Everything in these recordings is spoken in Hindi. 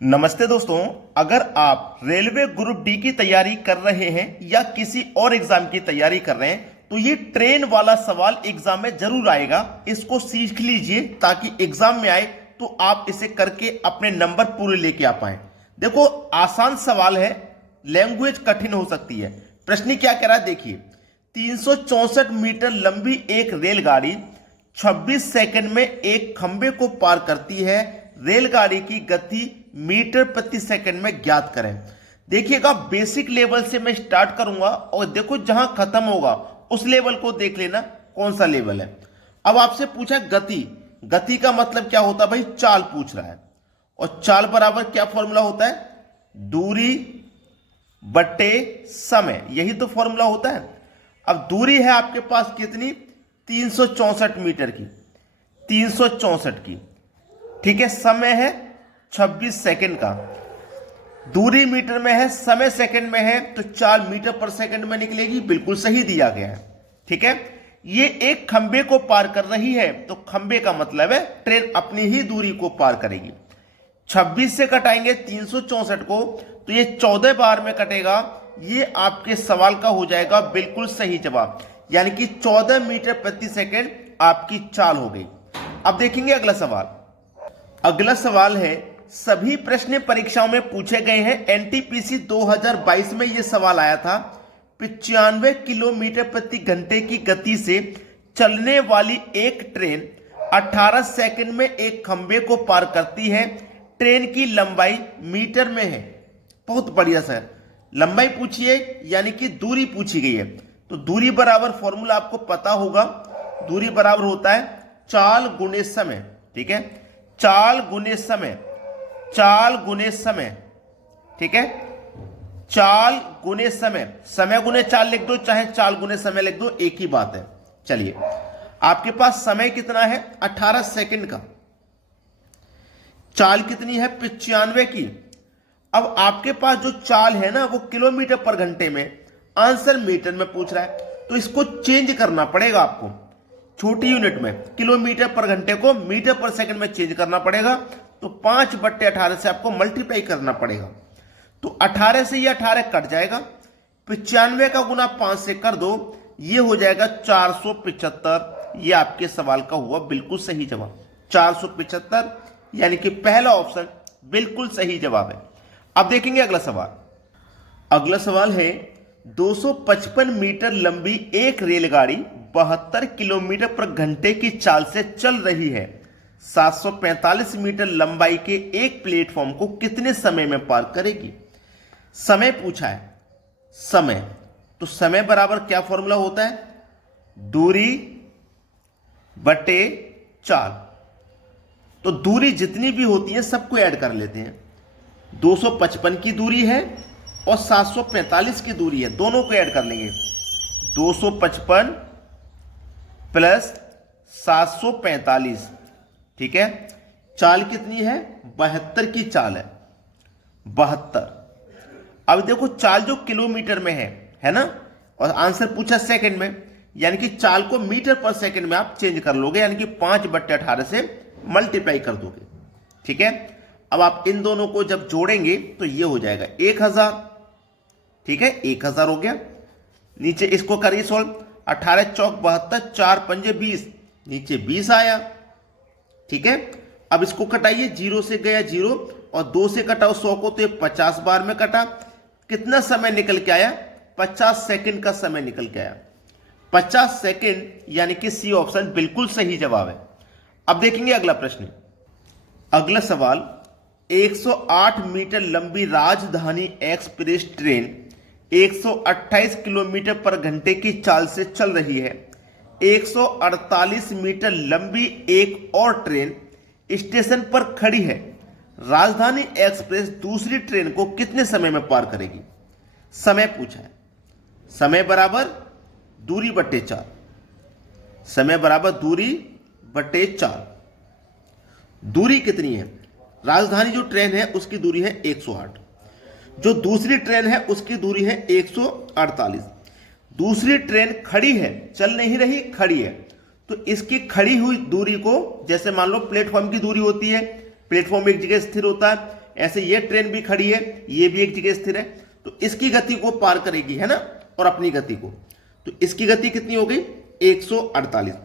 नमस्ते दोस्तों। अगर आप रेलवे ग्रुप डी की तैयारी कर रहे हैं या किसी और एग्जाम की तैयारी कर रहे हैं तो ये ट्रेन वाला सवाल एग्जाम में जरूर आएगा। इसको सीख लीजिए ताकि एग्जाम में आए तो आप इसे करके अपने नंबर पूरे लेके आ पाए। देखो, आसान सवाल है, लैंग्वेज कठिन हो सकती है। प्रश्न क्या कह रहा है देखिए, 364 मीटर लंबी एक रेलगाड़ी 26 सेकंड में एक खंबे को पार करती है। रेलगाड़ी की गति मीटर प्रति सेकंड में ज्ञात करें। देखिएगा, बेसिक लेवल से मैं स्टार्ट करूंगा और देखो जहां खत्म होगा उस लेवल को देख लेना कौन सा लेवल है। अब आपसे पूछा गति, गति का मतलब क्या होता है भाई, चाल पूछ रहा है। और चाल बराबर क्या फॉर्मूला होता है, दूरी बटे समय, यही तो फॉर्मूला होता है। अब दूरी है आपके पास कितनी, 364 मीटर की, 364 की, ठीक है। समय है 26 सेकंड का, दूरी मीटर में है, समय सेकंड में है, तो चाल मीटर पर सेकंड में निकलेगी। बिल्कुल सही दिया गया है, ठीक है। ये एक खंबे को पार कर रही है तो खंबे का मतलब है ट्रेन अपनी ही दूरी को पार करेगी। 26 से कटाएंगे 364 को तो ये 14 बार में कटेगा। ये आपके सवाल का हो जाएगा बिल्कुल सही जवाब, यानी कि 14 मीटर प्रति सेकंड आपकी चाल हो गई। अब देखेंगे अगला सवाल। अगला सवाल है, सभी प्रश्न परीक्षाओं में पूछे गए हैं। एनटीपीसी 2022 में यह सवाल आया था। 95 किलोमीटर प्रति घंटे की गति से चलने वाली एक ट्रेन 18 सेकंड में एक खंबे को पार करती है। ट्रेन की लंबाई मीटर में है। बहुत बढ़िया सर, लंबाई पूछिए यानी कि दूरी पूछी गई है। तो दूरी बराबर फॉर्मूला आपको पता होगा, दूरी बराबर होता है चाल गुणे समय, ठीक है। चाल गुणे समय, चाल गुणे समय, ठीक है। चाल गुणे समय, समय गुणे चाल लिख दो, चाहे चाल गुणे समय लिख दो, एक ही बात है। चलिए, आपके पास समय कितना है, 18 सेकंड का, चाल कितनी है, 95 की। अब आपके पास जो चाल है ना वो किलोमीटर पर घंटे में, आंसर मीटर में पूछ रहा है, तो इसको चेंज करना पड़ेगा आपको छोटी यूनिट में। किलोमीटर पर घंटे को मीटर पर सेकंड में चेंज करना पड़ेगा, तो 5/18 से आपको मल्टीप्लाई करना पड़ेगा। तो 18 से ये 18 कट जाएगा, 95 का गुना 5 से कर दो, ये हो जाएगा 475। ये आपके सवाल का हुआ बिल्कुल सही जवाब, 475, यानी कि पहला ऑप्शन बिल्कुल सही जवाब है। अब देखेंगे अगला सवाल। अगला सवाल है, 255 मीटर लंबी एक रेलगाड़ी 72 किलोमीटर पर घंटे की चाल से चल रही है। 745 मीटर लंबाई के एक प्लेटफॉर्म को कितने समय में पार करेगी। समय पूछा है, समय, तो समय बराबर क्या फॉर्मूला होता है, दूरी बटे चाल। तो दूरी जितनी भी होती है सबको ऐड कर लेते हैं। 255 की दूरी है और 745 की दूरी है, दोनों को ऐड कर लेंगे। 255 प्लस 745, ठीक है। चाल कितनी है, 72 की चाल है, 72। अब देखो, चाल जो किलोमीटर में है ना, और आंसर पूछा सेकंड में, यानी कि चाल को मीटर पर सेकंड में आप चेंज कर लोगे, यानी कि 5/18 से मल्टीप्लाई कर दोगे, ठीक है। अब आप इन दोनों को जब जोड़ेंगे तो ये हो जाएगा 1000, ठीक है, 1000 हो गया। नीचे इसको करिए सोल्व, 18 चौक 72, 4 पंजे 20, नीचे 20 आया, ठीक है। अब इसको कटाइए, 0 से गया 0 और 2 से कटाओ 100 को, तो ये 50 बार में कटा। कितना समय निकल के आया, 50 सेकंड का समय निकल के आया, 50 सेकंड, यानी कि सी ऑप्शन बिल्कुल सही जवाब है। अब देखेंगे अगला प्रश्न। अगला सवाल, 108 मीटर लंबी राजधानी एक्सप्रेस ट्रेन 128 किलोमीटर पर घंटे की चाल से चल रही है। 148 मीटर लंबी एक और ट्रेन स्टेशन पर खड़ी है। राजधानी एक्सप्रेस दूसरी ट्रेन को कितने समय में पार करेगी। समय पूछा है, समय बराबर दूरी बटे चाल, समय बराबर दूरी बटे चाल। दूरी कितनी है, राजधानी जो ट्रेन है उसकी दूरी है 108, जो दूसरी ट्रेन है उसकी दूरी है 148। दूसरी ट्रेन खड़ी है, चल नहीं रही, खड़ी है, तो इसकी खड़ी हुई दूरी को, जैसे मान लो प्लेटफॉर्म की दूरी होती है, प्लेटफॉर्म एक जगह स्थिर होता है, ऐसे ये ट्रेन भी खड़ी है, ये भी एक जगह स्थिर है, तो इसकी गति को पार करेगी, है ना, और अपनी गति को। तो इसकी गति कितनी हो गई 148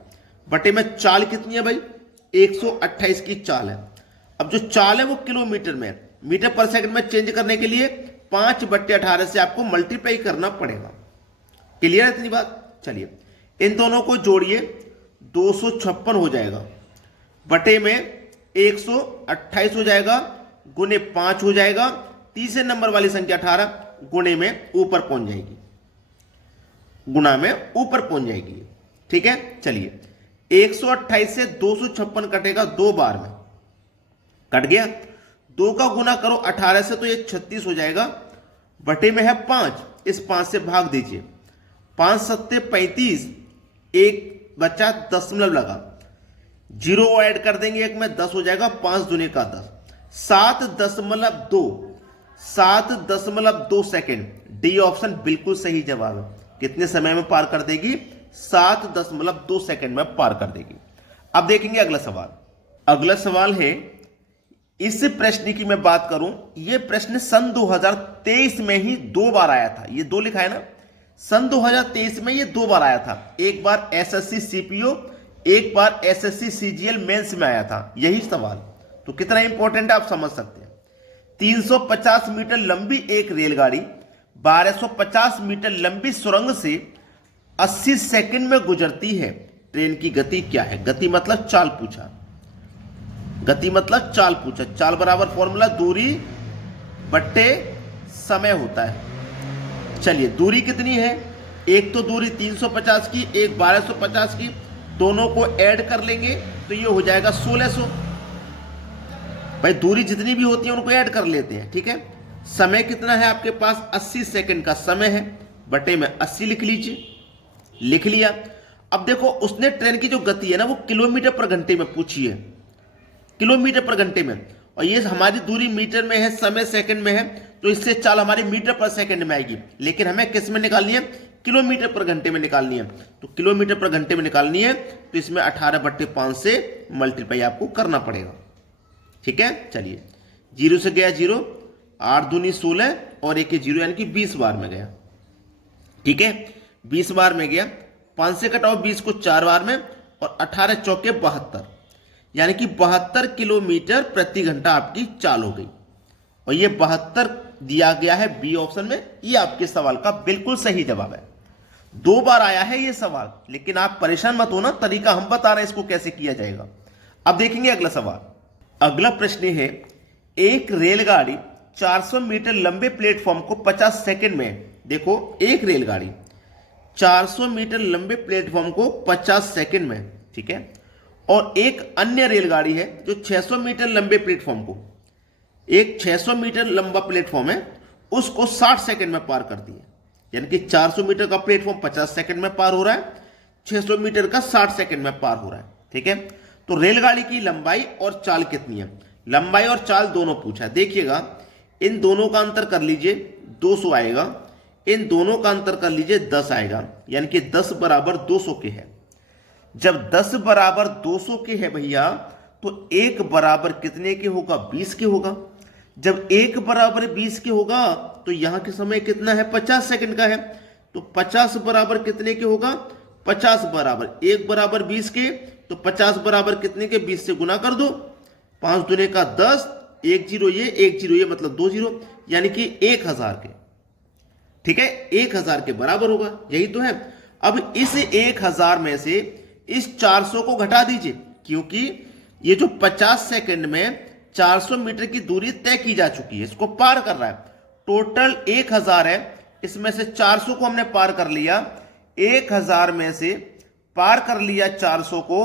बटे में चाल कितनी है भाई 128 की चाल है। अब जो चाल है वो किलोमीटर में, मीटर पर सेकंड में चेंज करने के लिए 5/18 से आपको मल्टीप्लाई करना पड़ेगा। क्लियर है इतनी बात? चलिए इन दोनों को जोड़िए, 256 हो जाएगा, बटे में 128 हो जाएगा, गुने 5 हो जाएगा, तीसरे नंबर वाली संख्या 18 गुणे में ऊपर पहुंच जाएगी, गुणा में ऊपर पहुंच जाएगी। ठीक है, चलिए 128 से 256 कटेगा 2 बार में, कट गया। 2 का गुना करो 18 से तो ये 36 हो जाएगा, बटे में है 5, इस 5 से भाग दीजिए, 5 सत्ते 35, एक बचा दशमलव लगा, 0 ऐड कर देंगे एक में, 10 हो जाएगा, 5 दूनी का 10, 7.2 सेकेंड। डी ऑप्शन बिल्कुल सही जवाब है। कितने समय में पार कर देगी? 7.2 सेकेंड में पार कर देगी। अब देखेंगे अगला सवाल। अगला सवाल है, इस प्रश्न की मैं बात करूं, यह प्रश्न सन 2023 में ही 2 बार आया था। ये 2 लिखा है ना, सन 2023 में ये 2 बार आया था। एक बार एसएससी सीपीओ, एक बार एसएससी सीजीएल मेंस में आया था यही सवाल। तो कितना इंपॉर्टेंट है आप समझ सकते हैं। 350 मीटर लंबी एक रेलगाड़ी 1250 मीटर लंबी सुरंग से 80 सेकंड में गुजरती है। ट्रेन की गति क्या है? गति मतलब चाल पूछा, गति मतलब चाल पूछा। चाल बराबर फॉर्मूला दूरी बट्टे समय होता है। चलिए दूरी कितनी है? एक तो दूरी 350 की, एक 1250 की, दोनों को ऐड कर लेंगे तो ये हो जाएगा 1600। भाई दूरी जितनी भी होती है उनको ऐड कर लेते हैं, ठीक है। समय कितना है आपके पास? 80 सेकंड का समय है, बटे में 80 लिख लीजिए, लिख लिया। अब देखो उसने ट्रेन की जो गति है ना वो किलोमीटर पर घंटे में पूछी है, किलोमीटर पर घंटे में, और ये हमारी दूरी मीटर में है, समय सेकंड में है, तो इससे चाल हमारी मीटर पर सेकंड में आएगी। लेकिन हमें किस में निकालनी है? किलोमीटर पर घंटे में निकालनी है। तो किलोमीटर पर घंटे में निकालनी है तो इसमें 18/5 से मल्टीप्लाई आपको करना पड़ेगा, ठीक है। चलिए 0 से गया 0, 8 दूनी 16 और 1 0 यानी कि 20 बार में गया, ठीक है। 20 बार में गया, 5 से कटाओ 20 को 4 बार में, और 18 चौके 72, यानी कि 72 किलोमीटर प्रति घंटा आपकी चाल हो गई। और ये 72 दिया गया है बी ऑप्शन में। ये आपके सवाल का बिल्कुल सही जवाब है। 2 बार आया है ये सवाल, लेकिन आप परेशान मत होना, तरीका हम बता रहे हैं इसको कैसे किया जाएगा। अब देखेंगे अगला सवाल। अगला प्रश्न है, एक रेलगाड़ी 400 मीटर लंबे प्लेटफॉर्म को 50 सेकंड में, देखो एक रेलगाड़ी 400 मीटर लंबे प्लेटफॉर्म को 50 सेकंड में, ठीक है, और एक अन्य रेलगाड़ी है जो 600 मीटर लंबे प्लेटफॉर्म को, एक 600 मीटर लंबा प्लेटफॉर्म है उसको 60 सेकंड में पार करती है। यानी कि 400 मीटर का प्लेटफॉर्म 50 सेकंड में पार हो रहा है, 600 मीटर का 60 सेकंड में पार हो रहा है, ठीक है। तो रेलगाड़ी की लंबाई और चाल कितनी है? लंबाई और चाल दोनों पूछा है। देखिएगा इन दोनों का अंतर कर लीजिए, 200 आएगा, इन दोनों का अंतर कर लीजिए 10 आएगा, यानी कि 10 बराबर 200 के है। जब 10 बराबर 200 के है भैया, तो 1 बराबर कितने के होगा? 20 के होगा। जब 1 बराबर 20 के होगा तो यहां के समय कितना है? 50 सेकंड का है। तो 50 बराबर कितने के होगा? 50 बराबर 1 बराबर 20 के, तो 50 बराबर कितने के? 20 से गुना कर दो, 5 दूने का 10, 1 0 ये 1 0 ये, मतलब 2 0, यानी कि 1000 के, ठीक है, 1000 के बराबर होगा। यही तो है। अब इस 1000 में से इस 400 को घटा दीजिए, क्योंकि ये जो 50 सेकंड में 400 मीटर की दूरी तय की जा चुकी है, इसको पार कर रहा है। टोटल 1000 है, इसमें से 400 को हमने पार कर लिया, 1000 में से पार कर लिया 400 को,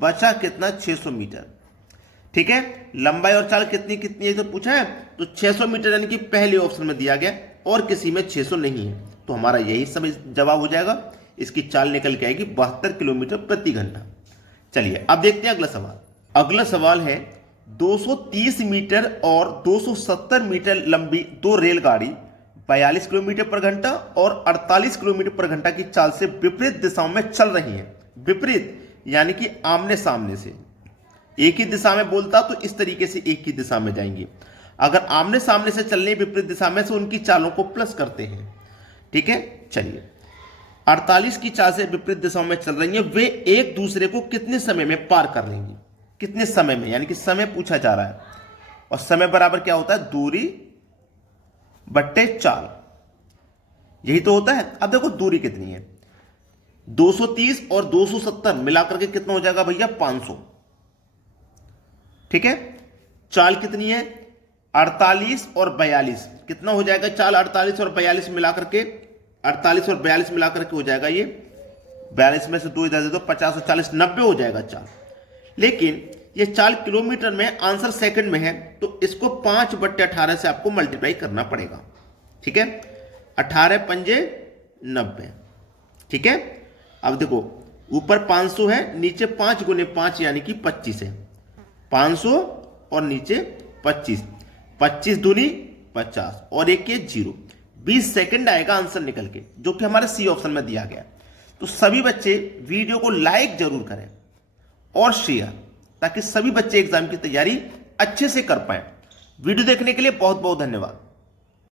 बचा कितना? 600 मीटर, ठीक है। लंबाई और चाल कितनी कितनी है तो पूछा है, तो 600 मीटर यानी कि पहले ऑप्शन में दिया गया, और किसी में 600 नहीं है, तो हमारा यही सब जवाब हो जाएगा। इसकी चाल निकल के आएगी 72 किलोमीटर प्रति घंटा। चलिए अब देखते हैं अगला सवाल। अगला सवाल है, 230 मीटर और 270 मीटर लंबी 2 रेलगाड़ी 42 किलोमीटर पर घंटा और 48 किलोमीटर पर घंटा की चाल से विपरीत दिशाओं में चल रही हैं। विपरीत यानी कि आमने सामने से, एक ही दिशा में बोलता तो इस तरीके से एक ही दिशा में जाएंगी। अगर आमने सामने से चलने विपरीत दिशा में से उनकी चालों को प्लस करते हैं। ठीक है, चलिए 48 की चाल से विपरीत दिशाओं में चल रही हैं, वे एक दूसरे को कितने समय में पार कर लेंगी? कितने समय में, यानी कि समय पूछा जा रहा है, और समय बराबर क्या होता है? दूरी बट्टे चाल, यही तो होता है। अब देखो दूरी कितनी है, 230 और 270 मिलाकर के कितना हो जाएगा भैया? 500। ठीक है, चाल कितनी है? 48 और 42, कितना हो जाएगा चाल? 48 और 42 मिलाकर के, 48 और 42 मिलाकर के हो जाएगा ये 42 में से 2 इधर दे दो, 50 और 40 90 हो जाएगा चाल। लेकिन ये चाल किलोमीटर में, आंसर सेकंड में है, तो इसको 5/18 से आपको मल्टीप्लाई करना पड़ेगा। ठीक है, 18 पंजे 90। ठीक है, अब देखो ऊपर 500 है, नीचे 5 गुने 5 यानी कि 25 है। 500 और नीचे 25, 25 दूनी 50 और एक ये 0, 20 सेकंड आएगा आंसर निकल के, जो कि हमारे सी ऑप्शन में दिया गया। तो सभी बच्चे वीडियो को लाइक जरूर करें और शेयर, ताकि सभी बच्चे एग्जाम की तैयारी अच्छे से कर पाए। वीडियो देखने के लिए बहुत बहुत धन्यवाद।